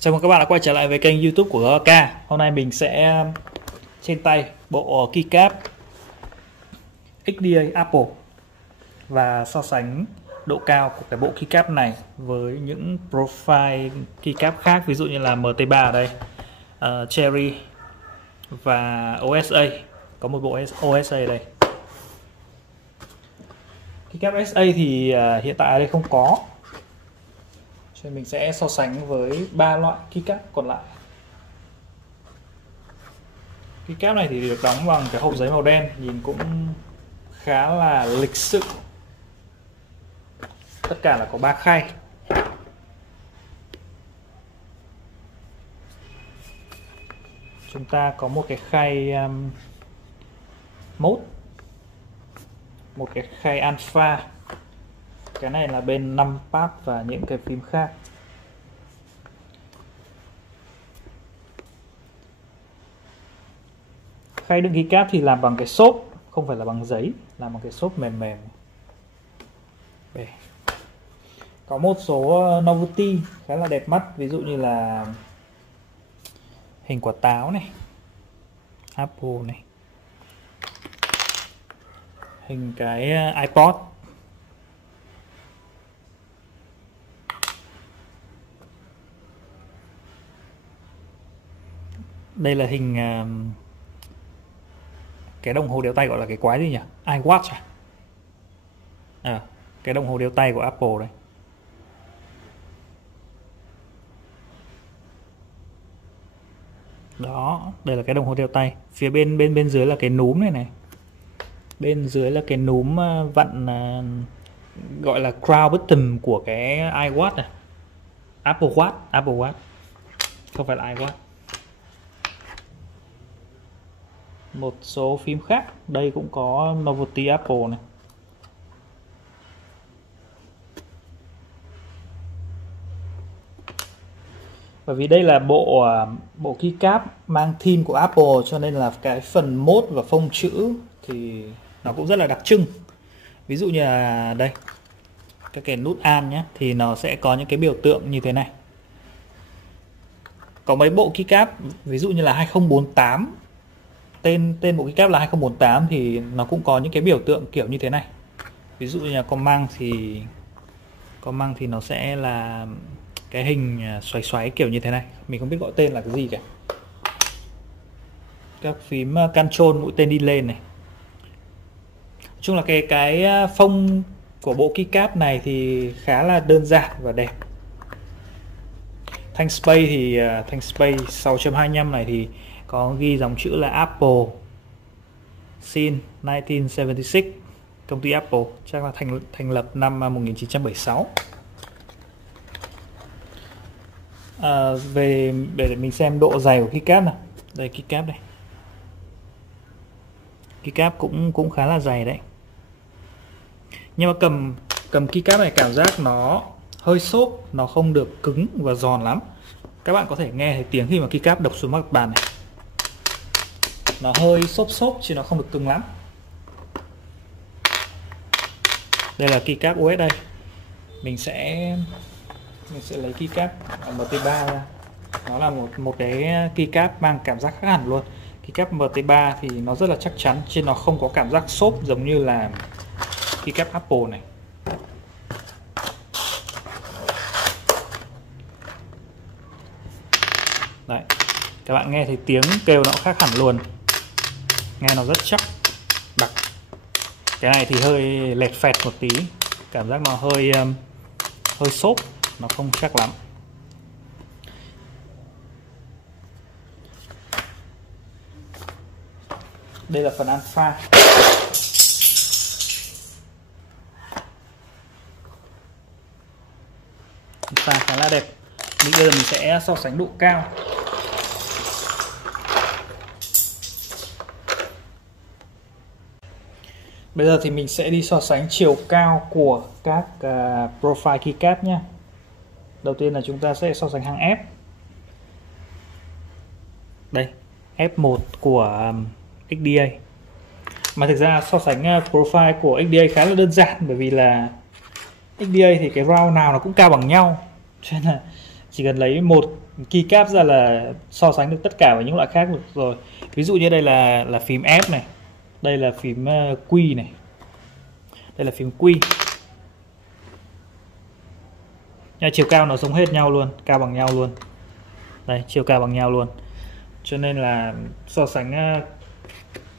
Chào mừng các bạn đã quay trở lại với kênh YouTube của GK. Hôm nay mình sẽ trên tay bộ keycap XDA Apple và so sánh độ cao của cái bộ keycap này với những profile keycap khác, ví dụ như là MT3 ở đây, Cherry và OSA. Có một bộ OSA ở đây. Keycap SA thì hiện tại ở đây không có, cho nên mình sẽ so sánh với ba loại keycap còn lại. Keycap này thì được đóng bằng cái hộp giấy màu đen, nhìn cũng khá là lịch sự. Tất cả là có 3 khay. Chúng ta có một cái khay mode, một cái khay alpha. Cái này là bên 5 pad và những cái phím khác. Khay đựng keycap thì làm bằng cái xốp, không phải là bằng giấy, làm bằng cái xốp mềm mềm. Đây. Có một số novelty khá là đẹp mắt, ví dụ như là hình quả táo này, Apple này, hình cái iPod, đây là hình cái đồng hồ đeo tay, gọi là cái quái gì nhỉ, iWatch à? Cái đồng hồ đeo tay của Apple đây. Đó, đây là cái đồng hồ đeo tay. Phía bên dưới là cái núm này này. Bên dưới là cái núm vặn, gọi là crown button của cái iWatch này. Apple Watch, không phải là iWatch. Một số phím khác, đây cũng có novelty Apple này. Bởi vì đây là bộ keycap mang theme của Apple, cho nên là cái phần mode và phông chữ thì nó cũng rất là đặc trưng. Ví dụ như là đây, cái nút An nhé, thì nó sẽ có những cái biểu tượng như thế này. Có mấy bộ keycap, ví dụ như là 2048, tên bộ keycap là 2048 thì nó cũng có những cái biểu tượng kiểu như thế này. Ví dụ như là Command thì nó sẽ là cái hình xoáy xoáy kiểu như thế này. Mình không biết gọi tên là cái gì cả. Các phím control, mũi tên đi lên này. Nói chung là cái phông của bộ keycap này thì khá là đơn giản và đẹp. Thanh space thì thanh space 6.25 này thì có ghi dòng chữ là Apple since 1976. Công ty Apple chắc là thành lập năm 1976. Về để mình xem độ dày của keycap nào. Đây, keycap đây. Keycap cũng khá là dày đấy. Nhưng mà cầm keycap này cảm giác nó hơi xốp, nó không được cứng và giòn lắm. Các bạn có thể nghe thấy tiếng khi mà keycap đập xuống mặt bàn này. Nó hơi xốp chứ nó không được cứng lắm. Đây là keycap US đây. Mình sẽ lấy keycap MT3 ra. Nó là một cái keycap mang cảm giác khác hẳn luôn. Keycap MT3 thì nó rất là chắc chắn, chứ nó không có cảm giác xốp giống như là keycap Apple này. Đấy, các bạn nghe thấy tiếng kêu nó khác hẳn luôn. Nghe nó rất chắc, đặc. Cái này thì hơi lẹt phẹt một tí, cảm giác nó hơi xốp, nó không chắc lắm. Đây là phần alpha. Alpha khá là đẹp. Bây giờ mình sẽ so sánh độ cao. Bây giờ thì mình sẽ đi so sánh chiều cao của các profile keycap nhé. Đầu tiên là chúng ta sẽ so sánh hàng F. Đây, F1 của XDA. Mà thực ra so sánh profile của XDA khá là đơn giản, bởi vì là XDA thì cái round nào nó cũng cao bằng nhau, cho nên là chỉ cần lấy một keycap ra là so sánh được tất cả với những loại khác được rồi. Ví dụ như đây là phím F này, đây là phím Q này, đây là phím Q. Chiều cao nó giống hết nhau luôn, cao bằng nhau luôn. Đây, chiều cao bằng nhau luôn. Cho nên là so sánh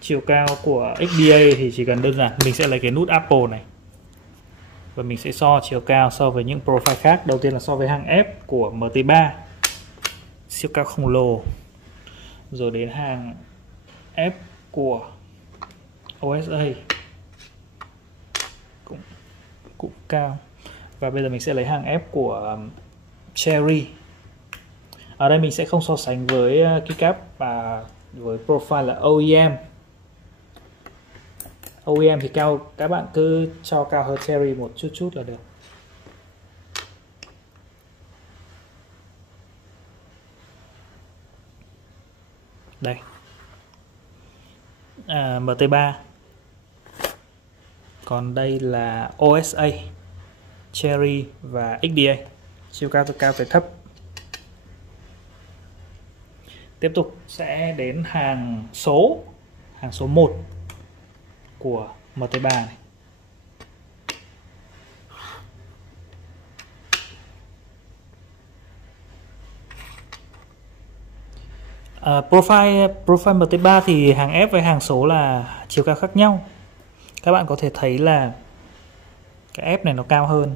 chiều cao của XDA thì chỉ cần đơn giản mình sẽ lấy cái nút Apple này và mình sẽ so chiều cao so với những profile khác. Đầu tiên là so với hàng F của MT3, siêu cao khổng lồ, rồi đến hàng F của OSA cũng cao, và bây giờ mình sẽ lấy hàng F của Cherry. Ở đây mình sẽ không so sánh với keycap và với profile là OEM. OEM thì cao, các bạn cứ cho cao hơn Cherry một chút là được. Đây, MT3. Còn đây là OSA, Cherry và XDA, chiều cao từ cao tới thấp. Tiếp tục sẽ đến hàng số 1 của MT3 này. Profile MT3 thì hàng F với hàng số là chiều cao khác nhau. Các bạn có thể thấy là cái F này nó cao hơn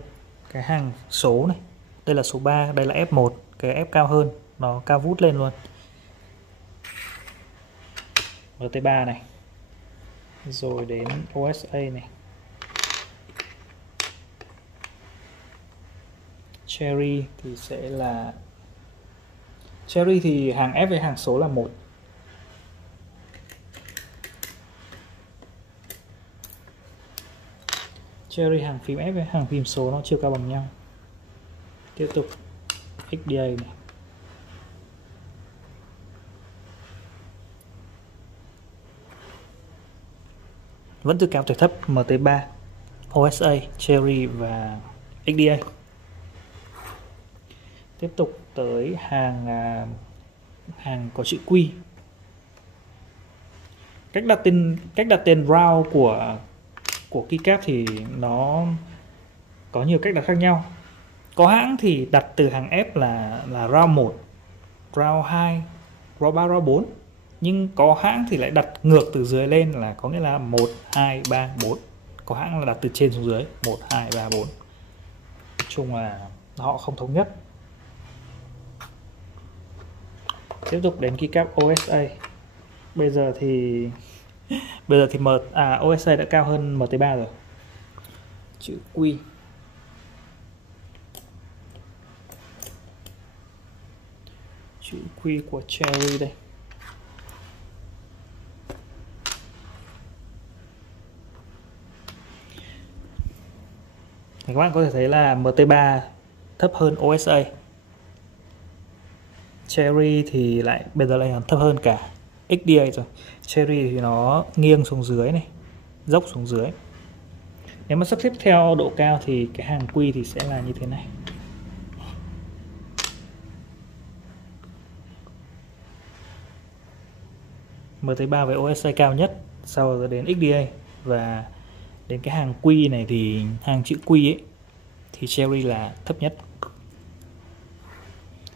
cái hàng số này. Đây là số 3, đây là F1, cái F cao hơn, nó cao vút lên luôn. MT3 này, rồi đến OSA này, Cherry thì sẽ là Cherry thì hàng F với hàng số là 1. Cherry hàng phím F với hàng phím số nó chiều cao bằng nhau. Tiếp tục XDA này, vẫn từ cao tới thấp MT3, OSA, Cherry và XDA. Tiếp tục tới hàng có chữ Q. Cách đặt tên round của keycap thì nó có nhiều cách đặt khác nhau. Có hãng thì đặt từ hàng F là round 1, round 2, round 3, round 4. Nhưng có hãng thì lại đặt ngược từ dưới lên, là có nghĩa là 1, 2, 3, 4. Có hãng là đặt từ trên xuống dưới, 1, 2, 3, 4. Nói chung là họ không thống nhất. Tiếp tục đến keycap OSA. Bây giờ thì OSA đã cao hơn MT3 rồi. Chữ Q. Chữ Q của Cherry đây. Thì các bạn có thể thấy là MT3 thấp hơn OSA. Cherry thì lại bây giờ lại còn thấp hơn cả XDA rồi. Cherry thì nó nghiêng xuống dưới này, dốc xuống dưới. Nếu mà sắp xếp theo độ cao thì cái hàng Q thì sẽ là như thế này. MT3 với OSA cao nhất, sau rồi đến XDA, và đến cái hàng Q này thì hàng chữ Q ấy thì Cherry là thấp nhất.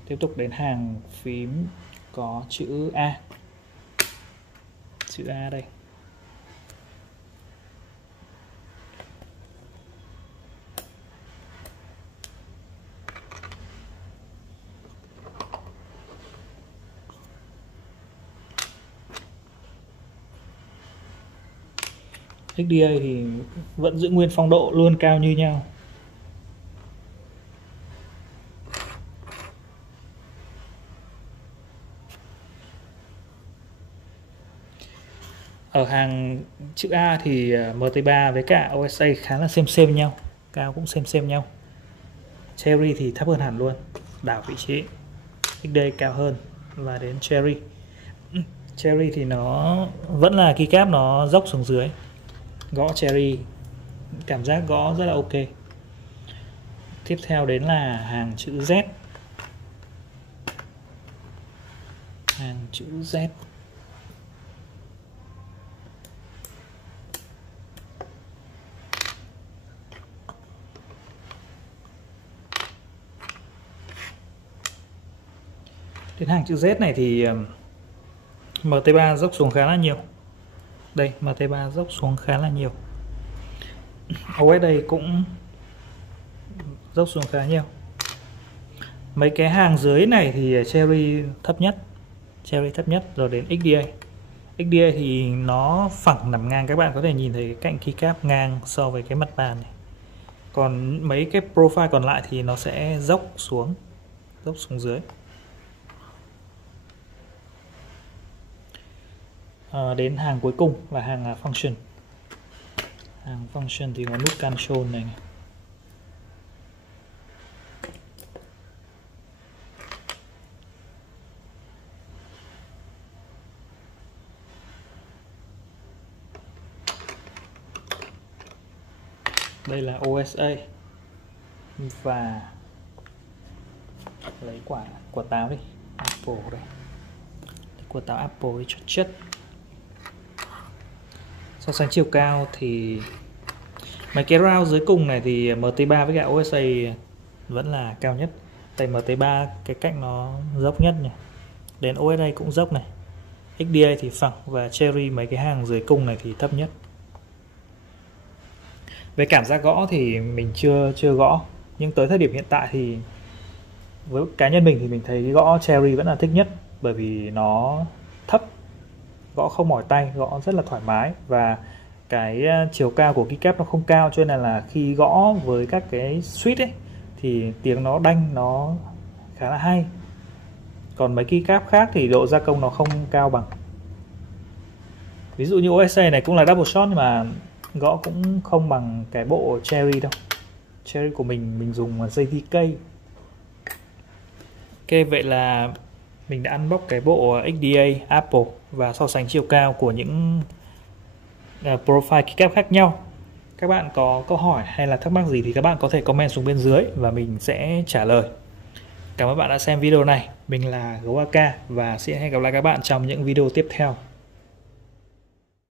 Tiếp tục đến hàng phím có chữ A. Chữ A đây. XDA thì vẫn giữ nguyên phong độ luôn, cao như nhau. Ở hàng chữ A thì MT3 với cả OSA khá là xem nhau, cao cũng xem nhau. Cherry thì thấp hơn hẳn luôn, đảo vị trí. XDA cao hơn, và đến Cherry. Cherry thì nó vẫn là keycap nó dốc xuống dưới. Gõ Cherry cảm giác gõ rất là ok. Tiếp theo đến là hàng chữ Z. hàng chữ Z. Đến hàng chữ Z này thì MT3 dốc xuống khá là nhiều. Đây, MT3 dốc xuống khá là nhiều. OS đây cũng dốc xuống khá nhiều. Mấy cái hàng dưới này thì Cherry thấp nhất. Cherry thấp nhất, rồi đến XDA. XDA thì nó phẳng nằm ngang, các bạn có thể nhìn thấy cái cạnh keycap ngang so với cái mặt bàn này. Còn mấy cái profile còn lại thì nó sẽ dốc xuống dưới. Đến hàng cuối cùng là hàng function. Hàng function thì có nút control này. Đây là OSA và lấy quả táo đi, Apple đây, quả táo Apple đi cho chất. So sánh chiều cao thì mấy cái round dưới cùng này thì MT3 với cả OSA vẫn là cao nhất. Tại MT3 cái cạnh nó dốc nhất nhỉ. Đến OSA cũng dốc này. XDA thì phẳng và Cherry mấy cái hàng dưới cùng này thì thấp nhất. Về cảm giác gõ thì mình chưa gõ, nhưng tới thời điểm hiện tại thì với cá nhân mình thì mình thấy gõ Cherry vẫn là thích nhất, bởi vì nó thấp, gõ không mỏi tay, gõ rất là thoải mái, và cái chiều cao của keycap nó không cao, cho nên là khi gõ với các cái switch ấy thì tiếng nó đanh nó khá là hay. Còn mấy keycap khác thì độ gia công nó không cao bằng. Ví dụ như OSA này cũng là double shot nhưng mà gõ cũng không bằng cái bộ Cherry đâu. Cherry của mình dùng JVK. Ok, vậy là mình đã unbox cái bộ XDA Apple và so sánh chiều cao của những profile keycap khác nhau. Các bạn có câu hỏi hay là thắc mắc gì thì các bạn có thể comment xuống bên dưới và mình sẽ trả lời. Cảm ơn bạn đã xem video này. Mình là GoAK và sẽ hẹn gặp lại các bạn trong những video tiếp theo.